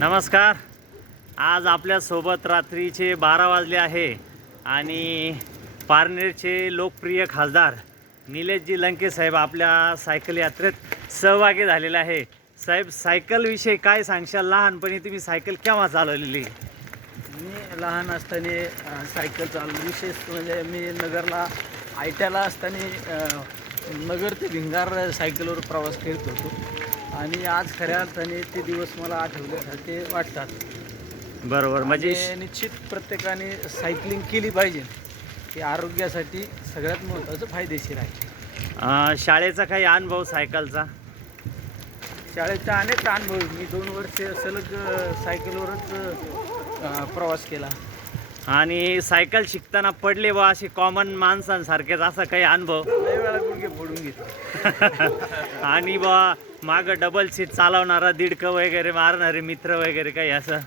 नमस्कार. आज आपल्यासोबत रात्रीचे बारा वाजले आहे आणि पारनेरचे लोकप्रिय खासदार निलेशजी लंके साहेब आपल्या सायकल यात्रेत सहभागी झालेले आहे. साहेब सायकलविषयी काय सांगशाल? लहानपणी तुम्ही सायकल केव्हा चालवलेली? मी लहान असताना सायकल चालवली. विशेष म्हणजे मी नगरला आयट्याला असताना नगर ते भिंगार सायकलवर प्रवास करत होतो. आणि आज खऱ्या अर्थाने ते दिवस मला आठवल्यासारखे वाटतात. बरोबर म्हणजे आणि निश्चित प्रत्येकाने सायकलिंग केली पाहिजे. ही आरोग्यासाठी सगळ्यात महत्त्वाचं फायदेशीर आहे. अं, शाळेचा काही अनुभव सायकलचा? शाळेचा अनेक अनुभव. आहे. मी दोन वर्ष सलग अ, सायकलवरच अ, प्रवास केला. आणि सायकल शिकताना पडले बा असे कॉमन माणसांसारखेच असा काही अनुभव? लय वेळा गुडघे फोडून घेतले. आणि बा मागं डबल सीट चालवणारा दीडकं वगैरे मारणारे मित्र वगैरे काही असं.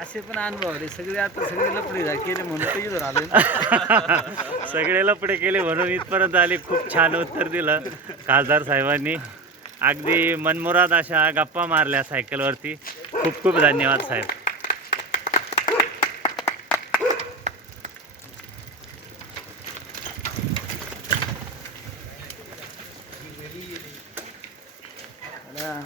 असे पण अनुभव आले सगळे आता सगळे लपडे केले म्हणून ते इथं आले सगळे लपडे केले म्हणून इथपर्यंत आले. खूप छान उत्तर दिलं खासदार साहेबांनी. अगदी मनमुराद अशा गप्पा मारल्या सायकलवरती. खूप खूप धन्यवाद साहेब. मला